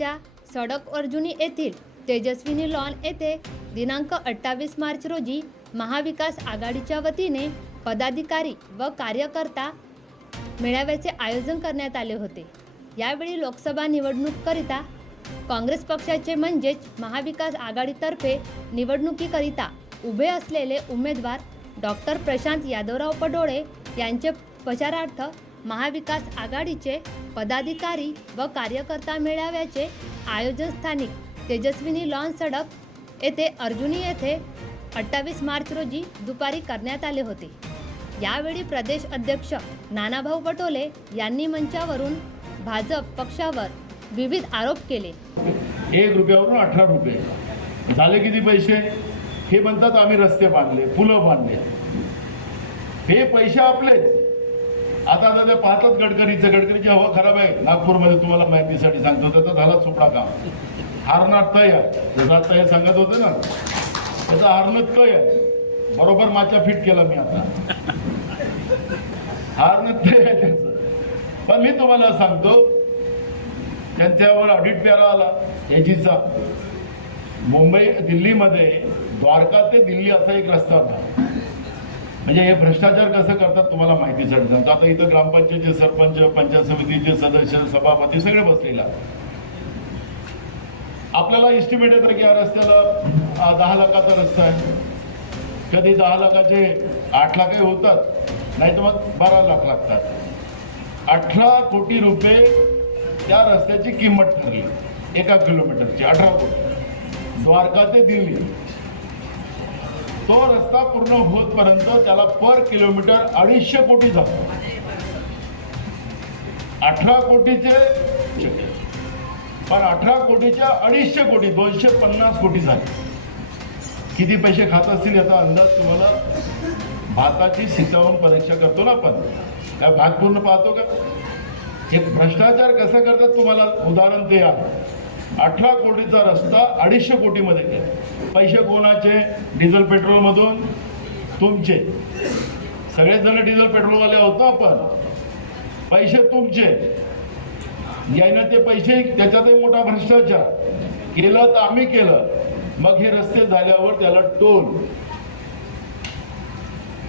तालुक्याच्या सडक अर्जुनी येथील तेजस्विनी लॉन येथे दिनांक अठ्ठावीस मार्च रोजी महाविकास आघाडीच्या वतीने पदाधिकारी व कार्यकर्ता मेळाव्याचे आयोजन करण्यात आले होते. यावेळी लोकसभा निवडणूककरिता काँग्रेस पक्षाचे म्हणजेच महाविकास आघाडीतर्फे निवडणुकीकरिता उभे असलेले उमेदवार डॉक्टर प्रशांत यादवराव पडोळे यांचे प्रचारार्थ महाविकास आघाडीचे पदाधिकारी व कार्यकर्ता मेळाव्याचे आयोजन स्थानिक तेजस्विनी लॉन सडक येथे अर्जुनी येथे अठ्ठावीस मार्च रोजी दुपारी करण्यात आले होते. यावेळी प्रदेश अध्यक्ष नानाभाऊ पटोले यांनी मंचावरून भाजप पक्षावर विविध आरोप केले. एक रुपयावरून अठरा रुपये. झाले किती पैसे? हे म्हणतात आम्ही रस्ते बांधले फुलं बांधले. हे पैसे आपलेच. आता आता ते पाहतात गडकरीचं गडकरीची हवा खराब आहे. नागपूरमध्ये तुम्हाला माहितीसाठी सांगतो. त्याचा झाला चोपडा काम. हारणार तय जसं आता हे सांगत होते ना? त्याचा हारणं तय बरोबर माझ्या फिट केला मी आता. हारणं तय आहे त्याचं पण मी तुम्हाला सांगतो त्यांच्यावर ऑडिट प्यारा आला. एजीचा मुंबई दिल्लीमध्ये द्वारका ते दिल्ली असा एक रस्ता होता. म्हणजे हे भ्रष्टाचार कसं करतात तुम्हाला माहिती सांगतो आता इथं ग्रामपंचायतचे सरपंच पंचायत समितीचे सदस्य सभापती सगळे बसलेले आपल्याला एस्टिमेट येतं की या रस्त्याला दहा लाखाचा रस्ता आहे. कधी दहा लाखाचे आठ लाखही होतात नाही तर मग बारा लाख लागतात. अठरा कोटी रुपये त्या रस्त्याची किंमत ठरली. एका किलोमीटरची अठरा कोटी. द्वारका ते दिल्ली. तो रस्ता पूर्ण होतपर्यंत त्याला पर किलोमीटर अडीचशे कोटी जातो. अठरा कोटीचे पण अठरा कोटीच्या अडीचशे कोटी दोनशे पन्नास कोटी झाले. किती पैसे खात असतील याचा अंदाज तुम्हाला? भाताची सीतावून परीक्षा करतो ना आपण. काय भात पूर्ण पाहतो का? हे भ्रष्टाचार कसं करतात तुम्हाला? उदाहरण ते आहे अठरा कोटीचा रस्ता अडीचशे कोटीमध्ये केला पैसे कोणाचे? डिझेल पेट्रोलमधून तुमचे. सगळेजण डिझेल पेट्रोलवाले होतो आपण. पैसे तुमचे. यायनं ते पैसे त्याच्यातही मोठा भ्रष्टाचार. केलं तर आम्ही केलं. मग हे रस्ते झाल्यावर त्याला टोल.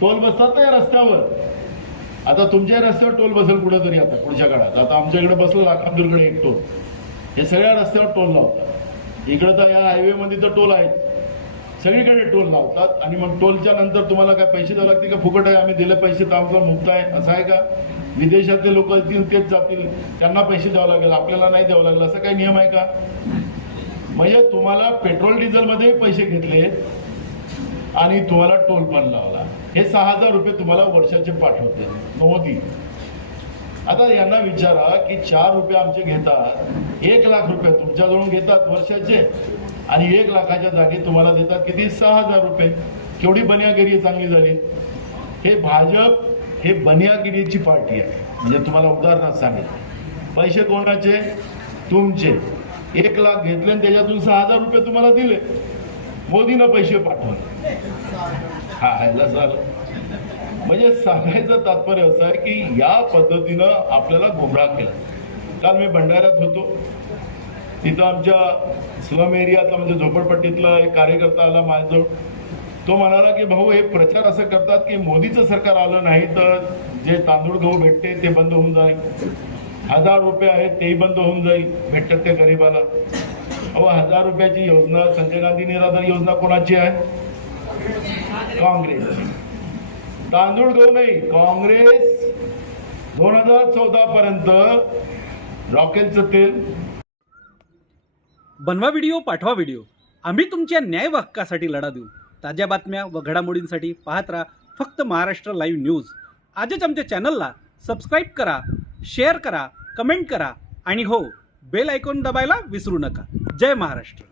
टोल बसतात ना या रस्त्यावर. आता तुमच्या रस्त्यावर टोल बसेल कुठं तरी आता पुढच्या काळात. आता आमच्याकडे बसलं लाखांदूरकडे एक टोल. हे सगळ्या रस्त्यावर टोल लावतात. इकडं तर या हायवेमध्ये तर टोल आहेत. सगळीकडे टोल लावतात आणि मग टोलच्या नंतर तुम्हाला काय पैसे द्यावे लागतील का? फुकट आहे आम्ही दिले पैसे तर आमचा मुक्त आहे असं आहे का? विदेशातले लोक येतील तेच जातील. त्यांना पैसे द्यावं लागेल आपल्याला नाही द्यावं लागेल असा काही नियम आहे का? म्हणजे तुम्हाला पेट्रोल डिझेलमध्ये पैसे घेतले आणि तुम्हाला टोल पण लावला. हे सहा हजार रुपये तुम्हाला वर्षाचे पाठवते. मोदी. आता यांना विचारा की चार रुपये आमचे घेतात एक लाख रुपये तुमच्याजवळून घेतात वर्षाचे आणि एक लाखाच्या जागी तुम्हाला देतात किती? सहा हजार रुपये. केवढी बनियागिरी चांगली झाली. हे भाजप हे बनियागिरीची पार्टी आहे. म्हणजे तुम्हाला उदाहरणात सांगेल पैसे कोणाचे? तुमचे. एक लाख घेतले आणि त्याच्यातून सहा हजार रुपये तुम्हाला दिले. मोदीनं पैसे पाठवले. हा ह्याला झालं. म्हणजे सांगायचं तात्पर्य असं आहे की या पद्धतीनं आपल्याला गुमराह केला. काल मी भंडाऱ्यात होतो. तिथं आमच्या स्लम एरियातला म्हणजे झोपडपट्टीतला एक कार्यकर्ता आला माझ्याजवळ. तो म्हणाला की भाऊ हे प्रचार असं करतात की मोदीचं सरकार आलं नाही तर जे तांदूळ गहू भेटते ते बंद होऊन जाईल. हजार रुपये आहेत तेही बंद होऊन जाईल भेटतात त्या गरीबाला. अहो हजार रुपयाची योजना संजय गांधी निराधार योजना कोणाची आहे? काँग्रेस तांदूळ गहू नाही काँग्रेस दोन हजार चौदा पर्यंत रॉकेलचं तेल. बनवा व्हिडिओ पाठवा व्हिडिओ. आम्ही तुमच्या न्याय हक्कासाठी लढा देऊ. ताज्या बातम्या व घडामोडींसाठी पाहत राहा फक्त महाराष्ट्र लाईव्ह न्यूज. आजच आमच्या चॅनलला सबस्क्राईब करा शेअर करा कमेंट करा आणि हो बेल आयकॉन दबायला विसरू नका. जय महाराष्ट्र.